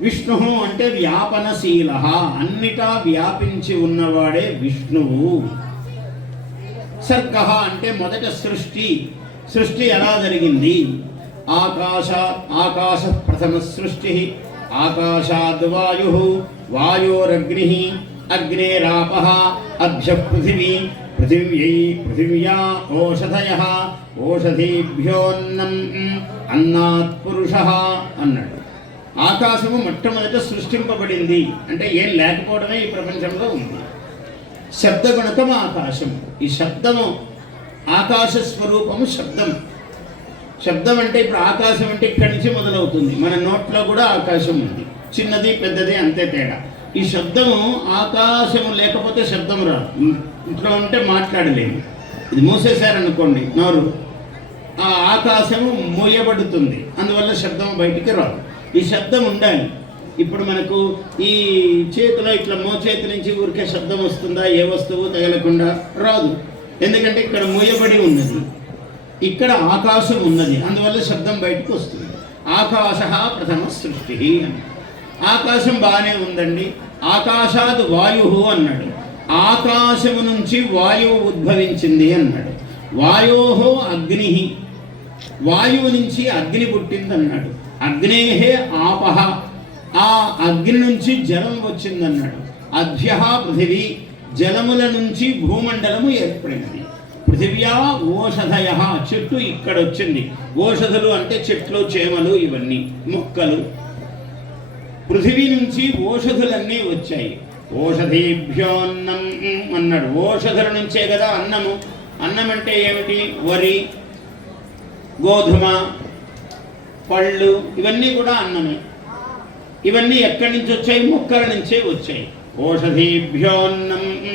విష్ణు అంటే వ్యాపనశీల అన్నిటా వ్యాపించి ఉన్నవాడే విష్ణువు. సర్గ అంటే మొదట సృష్టి. సృష్టి ఎలా జరిగింది? ఆకాశ ఆకాశ ప్రథమ సృష్టి. ఆకాశాద్ వాయు వాయోరగ్ని అగ్నేరాప అభ్య పృథివీ పృథివ్యై పృథివ్యా ఓషధయ ఓషధీభ్యోన్నం అన్నాత్ పురుష అన్నాడు. ఆకాశము మొట్టమొదట సృష్టింపబడింది. అంటే ఏం లేకపోవడమే ఈ ప్రపంచంలో ఉంది. శబ్దగుణకం ఆకాశం. ఈ శబ్దము ఆకాశ స్వరూపము శబ్దం. శబ్దం అంటే ఇప్పుడు ఆకాశం అంటే ఇక్కడి నుంచి మొదలవుతుంది. మన నోట్లో కూడా ఆకాశం ఉంది. చిన్నది పెద్దది అంతే తేడా. ఈ శబ్దము ఆకాశము లేకపోతే శబ్దం రాదు. ఇంట్లో ఉంటే మాట్లాడలేము. ఇది మూసేశారనుకోండి నోరు. ఆ ఆకాశము మూయబడుతుంది. అందువల్ల శబ్దం బయటికి రాదు. ఈ శబ్దం ఉండాలి. ఇప్పుడు మనకు ఈ చేతిలో ఇట్లా మోచేతి నుంచి ఊరికే శబ్దం వస్తుందా ఏ వస్తువు తగలకుండా రాదు. ఎందుకంటే ఇక్కడ మూయబడి ఉన్నది. ఇక్కడ ఆకాశం ఉన్నది. అందువల్ల శబ్దం బయటకు వస్తుంది. ఆకాశ ప్రథమ సృష్టి అని. ఆకాశం బాగానే ఉందండి. ఆకాశాద్ వాయు అన్నాడు. ఆకాశము నుంచి వాయువు ఉద్భవించింది అన్నాడు. వాయోహో అగ్ని. వాయువు నుంచి అగ్ని పుట్టింది అన్నాడు అగ్నేహే ఆపహ ఆ అగ్ని నుంచి జలం వచ్చిందన్నాడు. అభ్య పృథివీ జలముల నుంచి భూమండలము ఏర్పడింది పృథివ్యా ఓషధయ చెట్టు ఇక్కడ వచ్చింది ఓషధులు అంటే చెట్లు చేమలు ఇవన్నీ మొక్కలు. పృథివీ నుంచి ఓషధులన్నీ వచ్చాయి. ఓషధీభ్యోన్నం అన్నాడు. ఓషధుల నుంచే కదా అన్నము. అన్నం అంటే ఏమిటి? వరి గోధుమ పళ్ళు ఇవన్నీ కూడా అన్నమే. ఇవన్నీ ఎక్కడి నుంచి వచ్చాయి? మొక్కల నుంచే వచ్చాయి. ఓషధీభ్యోన్నం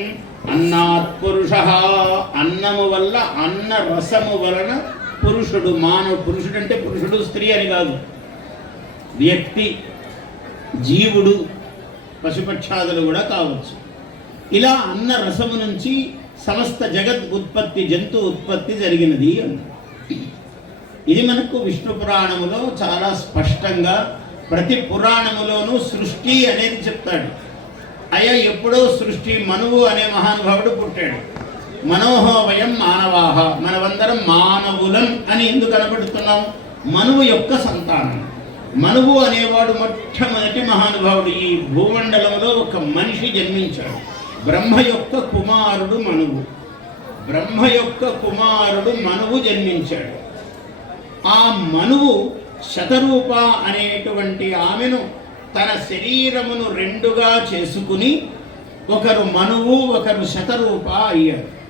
అన్నాత్ పురుష. అన్నము వల్ల అన్న రసము వలన పురుషుడు మానవ పురుషుడు అంటే పురుషుడు స్త్రీ అని కాదు. వ్యక్తి జీవుడు పశుపక్షాదులు కూడా కావచ్చు. ఇలా అన్న రసము నుంచి సమస్త జగత్ ఉత్పత్తి జంతు ఉత్పత్తి జరిగినది అన్నారు ఇది మనకు విష్ణు పురాణములో చాలా స్పష్టంగా ప్రతి పురాణములోనూ సృష్టి అనేది చెప్తాడు. అయ్యా ఎప్పుడో సృష్టి మనువు అనే మహానుభావుడు పుట్టాడు. మనోహో వయం మానవాహ మనమందరం మానవులం అని ఎందుకు కనబడుతున్నాం మనువు యొక్క సంతానం. మనువు అనేవాడు మొట్టమొదటి మహానుభావుడు. ఈ భూమండలంలో ఒక మనిషి జన్మించాడు. బ్రహ్మ యొక్క కుమారుడు మనువు. బ్రహ్మ యొక్క కుమారుడు మనువు జన్మించాడు. ఆ మనువు శతరూప అనేటువంటి ఆమెను తన శరీరమును రెండుగా చేసుకుని ఒకరు మనువు ఒకరు శతరూప అయ్యాడు.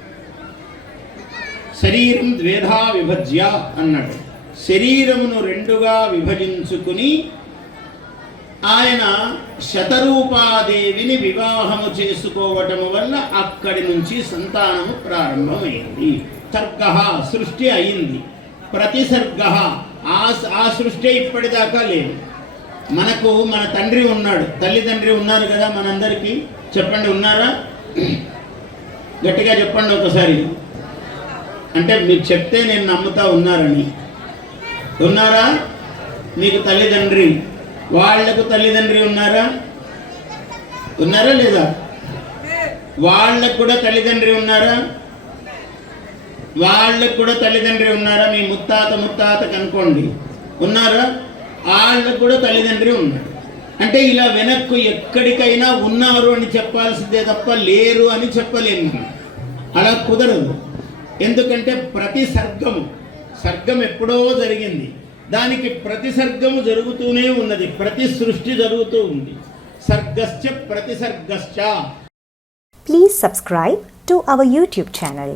శరీరం ద్వేధా విభజ్య అన్నాడు. శరీరమును రెండుగా విభజించుకుని ఆయన శతరూపాదేవిని వివాహము చేసుకోవటము వల్ల అక్కడి నుంచి సంతానము ప్రారంభమైంది. సర్గ సృష్టి అయింది. ప్రతిసర్గ. ఆ ఆ సృష్టి ఇప్పటిదాకా లేదు. మనకు మన తండ్రి ఉన్నాడు. తల్లిదండ్రి ఉన్నారు కదా మనందరికీ. చెప్పండి ఉన్నారా? గట్టిగా చెప్పండి ఒకసారి. అంటే మీరు చెప్తే నేను నమ్ముతా ఉన్నారని. ఉన్నారా? మీకు తల్లిదండ్రి. వాళ్ళకు తల్లిదండ్రి ఉన్నారా? ఉన్నారా లేదా? వాళ్ళకు కూడా తల్లిదండ్రి ఉన్నారా? వాళ్ళకు కూడా తల్లిదండ్రి ఉన్నారా? మీ ముత్తాత ముత్తాత కనుకోండి ఉన్నారా? వాళ్ళకు కూడా తల్లిదండ్రి ఉన్నారు. అంటే ఇలా వెనక్కు ఎక్కడికైనా ఉన్నారు అని చెప్పాల్సిందే తప్ప లేరు అని చెప్పలేము అలా కుదరదు. ఎందుకంటే ప్రతి సర్గము సర్గం ఎప్పుడో జరిగింది. దానికి ప్రతి సర్గము జరుగుతూనే ఉన్నది. ప్రతి సృష్టి జరుగుతూ ఉంది. సర్గశ్చ ప్రతి సర్గశ్చ. Please subscribe to our YouTube channel